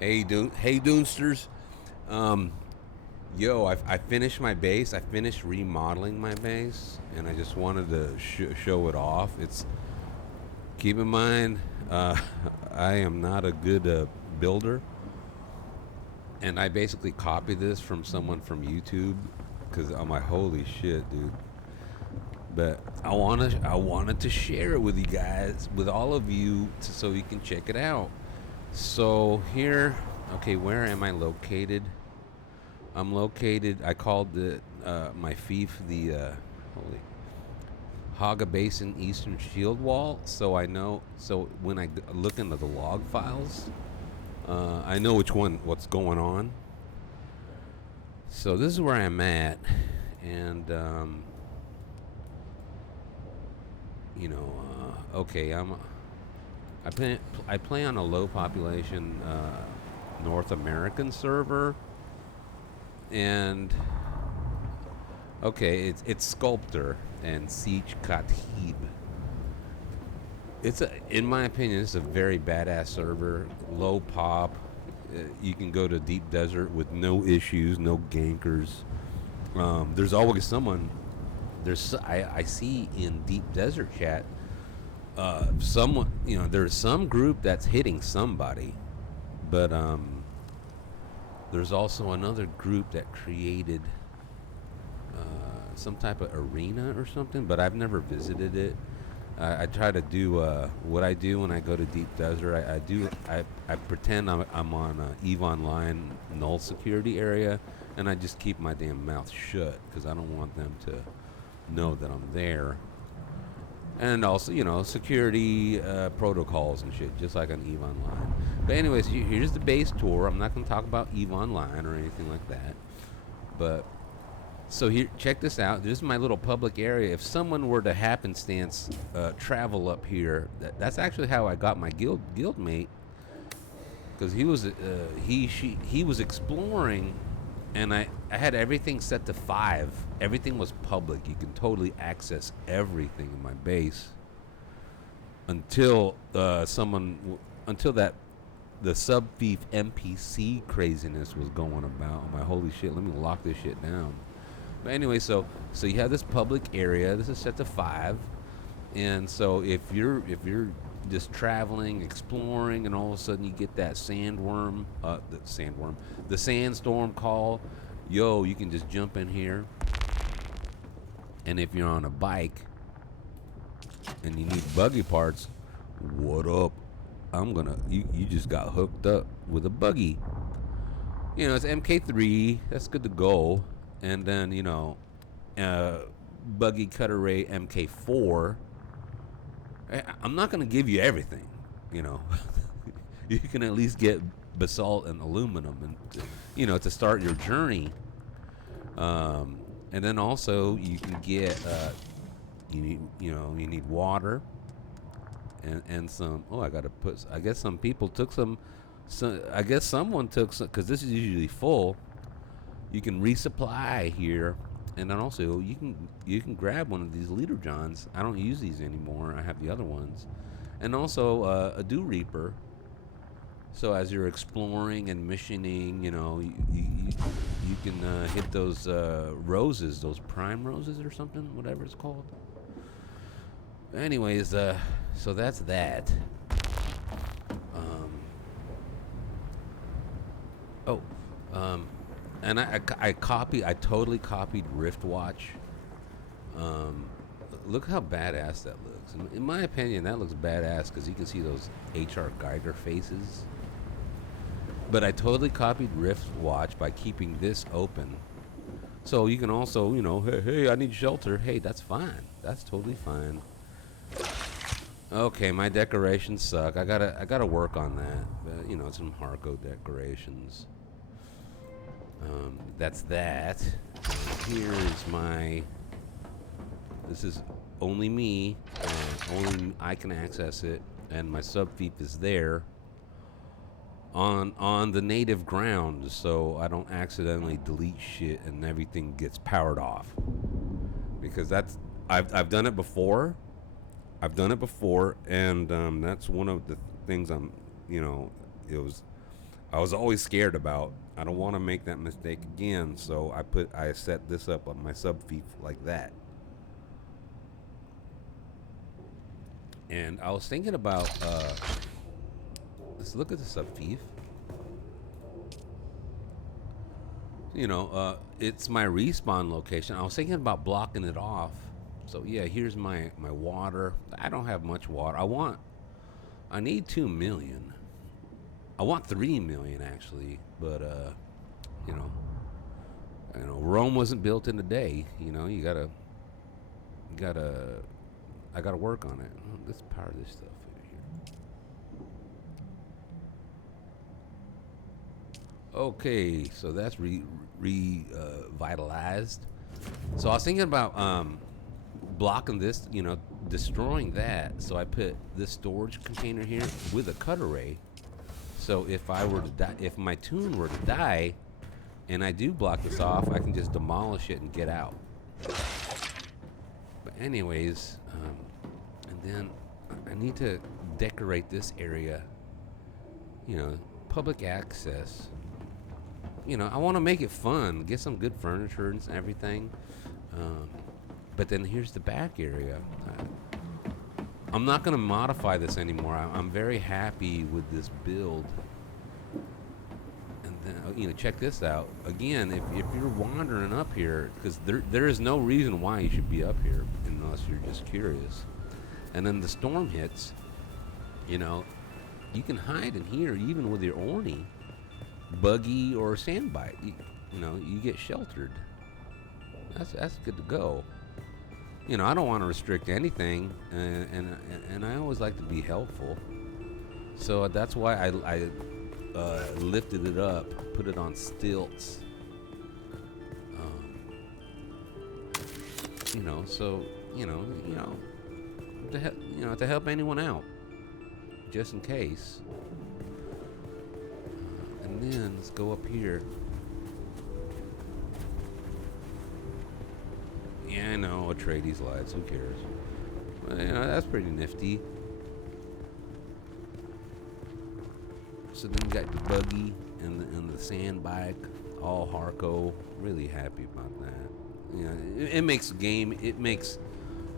Hey Dunesters. Um, I finished my base. I finished remodeling my base, and I just wanted to show it off. It's keep in mind, I am not a good builder, and I basically copied this from someone from YouTube because I'm like, holy shit, dude. But I wanted to share it with you guys, with all of you, so you can check it out. So here, okay, where am I located? I'm located. I called my fief the holy Haga Basin Eastern Shield Wall, so I know. So when I look into the log files, I know what's going on. So this is where I'm at, and okay, I play on a low population North American server, and okay, it's Sculptor and Siege Khatib. In my opinion, it's a very badass server. Low pop. You can go to deep desert with no issues, no gankers. There's always someone. I see in deep desert chat, someone. There's some group that's hitting somebody, but there's also another group that created some type of arena or something, but I've never visited it. I try to do what I do when I go to deep desert. I pretend I'm on Eve Online null security area, and I just keep my damn mouth shut because I don't want them to know that I'm there. And also, security protocols and shit, just like on Eve Online. But anyways, here's the base tour. I'm not going to talk about Eve Online or anything like that. But so here, check this out. This is my little public area. If someone were to happenstance travel up here, that's actually how I got my guild mate, because he was exploring, and I had everything set to 5. Everything was public. You can totally access everything in my base until until that the sub thief NPC craziness was going about. I'm like, holy shit, let me lock this shit down. But anyway, so you have this public area. This is set to 5, and so if you're just traveling, exploring, and all of a sudden you get that the sandstorm call, you can just jump in here. And if you're on a bike and you need buggy parts, what up? You just got hooked up with a buggy. It's MK3. That's good to go. And then uh, buggy cutter ray MK4. I'm not gonna give you everything. You know, you can at least get basalt and aluminum, and to start your journey. Um, and then also you can get you need water and some. Oh, I gotta put. I guess some people took some. I guess someone took some because this is usually full. You can resupply here, and then also you can grab one of these leader johns. I don't use these anymore. I have the other ones, and also a dew reaper. So as you're exploring and missioning, you can hit those roses, those prime roses or something, whatever it's called. Anyways, so that's that. Um, oh, um, and I totally copied Rift Watch. Um, Look how badass that looks. In my opinion, that looks badass because you can see those H.R. Geiger faces. But I totally copied Rift Watch by keeping this open. So you can also, hey, I need shelter. Hey, that's fine. That's totally fine. Okay, my decorations suck. I gotta work on that. But, some Harco decorations. That's that. Here's my. This is only me, and only I can access it, and my sub thief is there on the native ground, so I don't accidentally delete shit and everything gets powered off. Because I've done it before. I've done it before, and that's one of the things it was. I was always scared about. I don't want to make that mistake again, so I set this up on my subfief like that. And I was thinking about let's look at the subfief. It's my respawn location. I was thinking about blocking it off. So yeah, here's my water. I don't have much water. I need 2 million. I want 3 million actually, but you know, Rome wasn't built in a day. You gotta. I gotta work on it. Let's power this stuff here. Okay, so that's revitalized. So I was thinking about blocking this, destroying that. So I put this storage container here with a cut array. So if I were to die, if my tune were to die, and I do block this off, I can just demolish it and get out. But anyways, and then I need to decorate this area. Public access. I want to make it fun, get some good furniture and everything. But then here's the back area. I'm not going to modify this anymore. I'm very happy with this build. And then, check this out. Again, if you're wandering up here, because there is no reason why you should be up here unless you're just curious. And then the storm hits, you can hide in here even with your Orny, buggy, or sandbite. You get sheltered. That's good to go. I don't want to restrict anything, and I always like to be helpful. So that's why I lifted it up, put it on stilts. To help anyone out, just in case. And then let's go up here. Yeah, I know, Atreides lights. Who cares? Well, that's pretty nifty. So then we got the buggy and the sand bike, all Harco. Really happy about that. It makes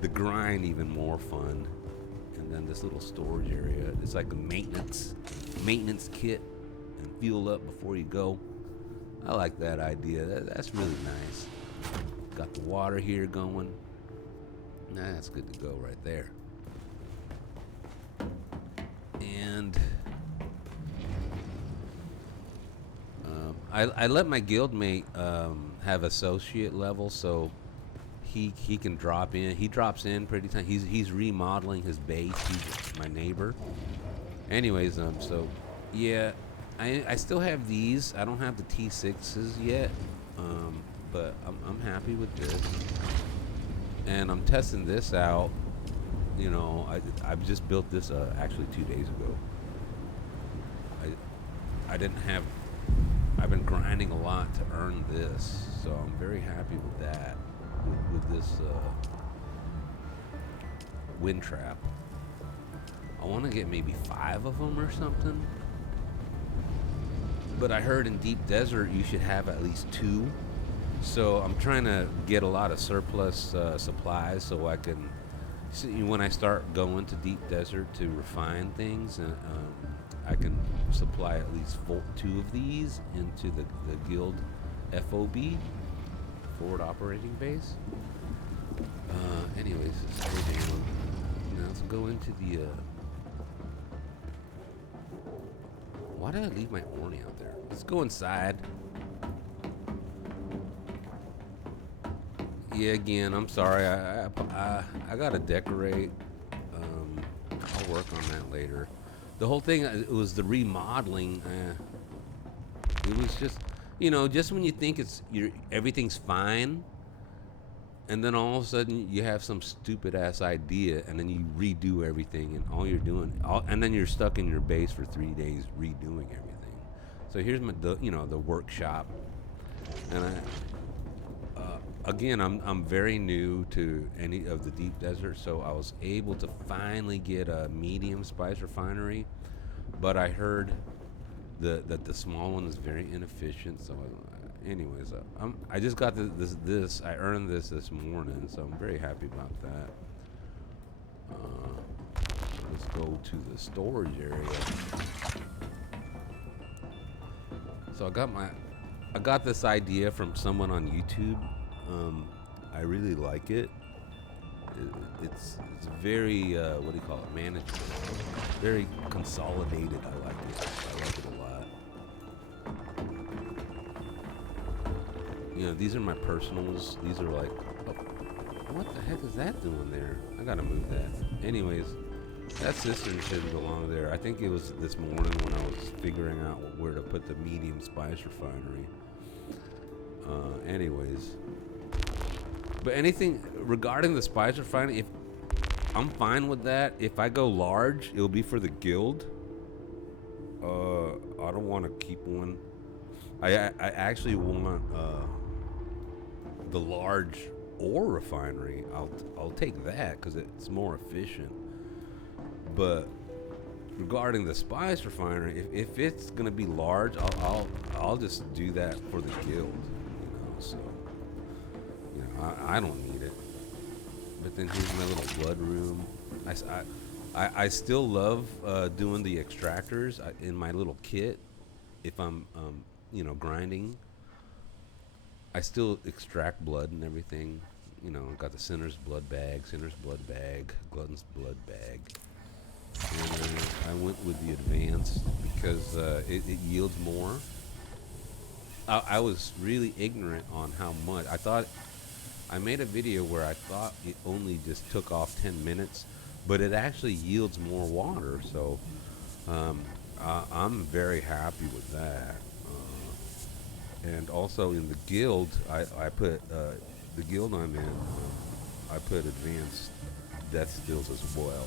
the grind even more fun. And then this little storage area. It's like a maintenance kit, and fuel up before you go. I like that idea. That's really nice. Got the water here going. That's good to go right there. And I let my guildmate have associate level, so he can drop in. He drops in pretty time. He's remodeling his base. He's my neighbor. Anyways, so yeah, I still have these. I don't have the T6s yet. But I'm happy with this, and I'm testing this out. I've just built this actually 2 days ago. I've been grinding a lot to earn this, so I'm very happy with that. With this wind trap, I want to get maybe 5 of them or something. But I heard in deep desert you should have at least 2. So I'm trying to get a lot of surplus supplies so I can, when I start going to deep desert to refine things, I can supply at least 2 of these into the guild FOB, forward operating base. Anyways, let's go down. Now let's go into the. Why did I leave my Orny out there? Let's go inside. Yeah, again, I'm sorry. I gotta decorate. I'll work on that later. The whole thing, it was the remodeling. It was just, just when you think everything's fine, and then all of a sudden you have some stupid ass idea, and then you redo everything, and all you're doing, and then you're stuck in your base for 3 days redoing everything. So here's the workshop, and again, I'm very new to any of the deep desert, so I was able to finally get a medium spice refinery. But I heard the small one is very inefficient. So, anyways, I just got this. I earned this morning, so I'm very happy about that. Let's go to the storage area. So I got this idea from someone on YouTube. I really like it. It's very what do you call it? Manageable. Very consolidated. I like it. I like it a lot. You know, these are my personals. These are like, oh, what the heck is that doing there? I gotta move that. Anyways, that cistern shouldn't belong there. I think it was this morning when I was figuring out where to put the medium spice refinery. Anyways, but anything regarding the spice refinery, if I'm fine with that. If I go large, it'll be for the guild. I don't want to keep one. I actually want the large ore refinery. I'll take that because it's more efficient. But regarding the spice refinery, if it's gonna be large, I'll just do that for the guild. You know, so you know I don't need it. But then here's my little blood room. I still love doing the extractors in my little kit. If I'm you know grinding, I still extract blood and everything. You know, got the sinner's blood bag, glutton's blood bag. And I went with the advanced because it yields more. I was really ignorant on how much. I made a video where I thought it only just took off 10 minutes, but it actually yields more water. So I'm very happy with that. And also in the guild, I put the guild I'm in. I put advanced death stills as well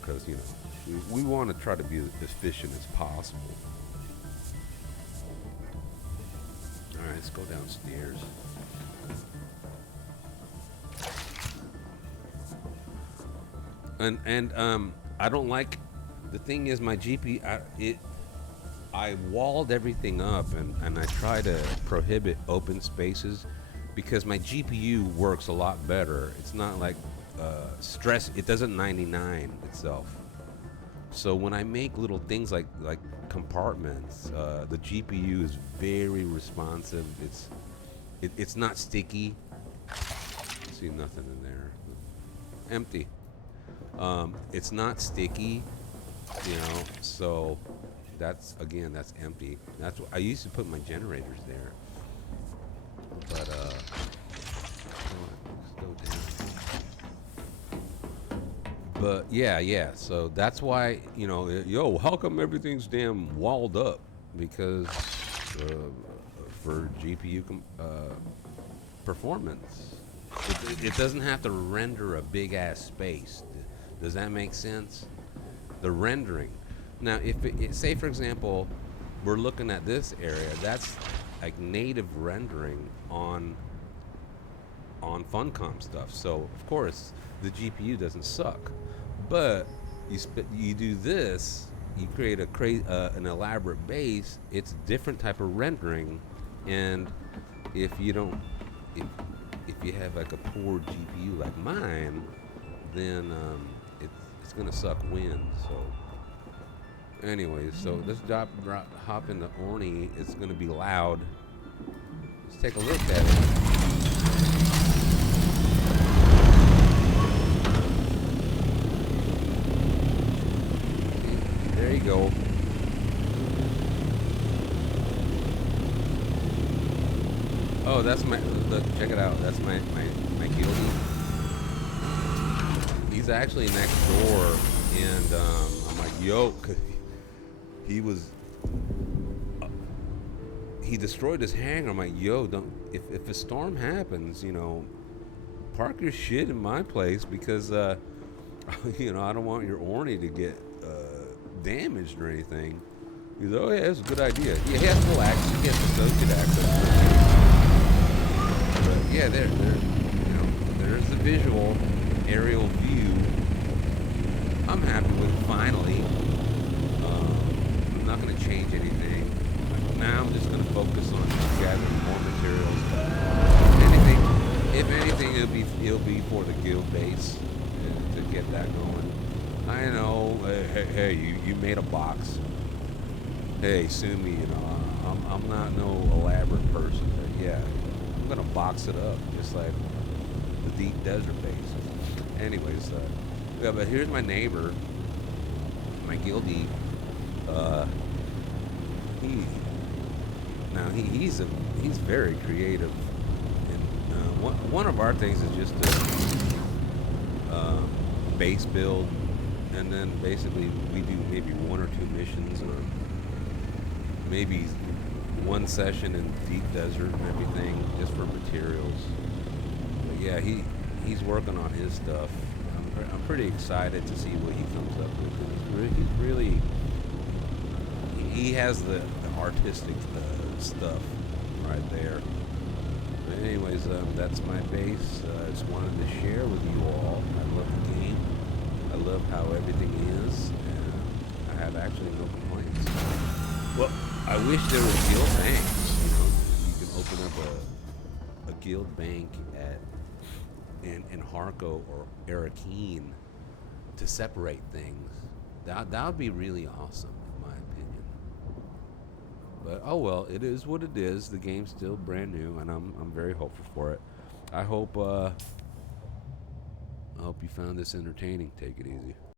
because you know we want to try to be as efficient as possible. All right, let's go downstairs. And I don't like. The thing is, my GPU. I walled everything up and I try to prohibit open spaces because my GPU works a lot better. It's not like stress. It doesn't 99 itself. So when I make little things like compartments, the GPU is very responsive. It's not sticky. See nothing in there. Empty. It's not sticky, you know. So that's empty. That's what I used to put my generators there. But let's go down. But yeah. So that's why how come everything's damn walled up? Because for GPU performance, it doesn't have to render a big ass space. Does that make sense? The rendering. Now, if say for example, we're looking at this area, that's like native rendering on Funcom stuff. So of course the GPU doesn't suck, but you do this, you create an elaborate base. It's a different type of rendering, and if you have like a poor GPU like mine, then it's gonna suck wind. So anyways, so let's hop into Orny. It's gonna be loud. Let's take a look at it. There you go. Oh, that's look, check it out. That's my guildie. He's actually next door, and I'm like, yo, 'cause he destroyed his hangar. I'm like, yo, don't, if a storm happens, park your shit in my place because, I don't want your Orny to get damaged or anything. He's like, oh yeah, that's a good idea. Yeah, he has full access. He has associate access. But yeah, there's the visual aerial view. I'm happy with it finally. I'm not going to change anything. Now I'm just gonna focus on gathering more materials. If anything, it'll be for the guild base to get that going. I know. Hey, you made a box. Hey, sue me. I'm not no elaborate person, but yeah, I'm gonna box it up just like the deep desert base. Anyways, yeah, but here's my neighbor, my guildie. Uh, he now he's very creative, and one of our things is just to base build, and then basically we do maybe one or two missions, or maybe one session in deep desert and everything, just for materials. But yeah, he's working on his stuff. I'm pretty excited to see what he comes up with. He's really he has the artistic stuff right there. But anyways, that's my base. I just wanted to share with you all. I love the game. I love how everything is, and I have actually no complaints. Well, I wish there was guild banks. You can open up a guild bank at in Harco or Arakeen to separate things. That would be really awesome, in my opinion. But oh well, it is what it is. The game's still brand new, and I'm very hopeful for it. I hope uh, I hope you found this entertaining. Take it easy.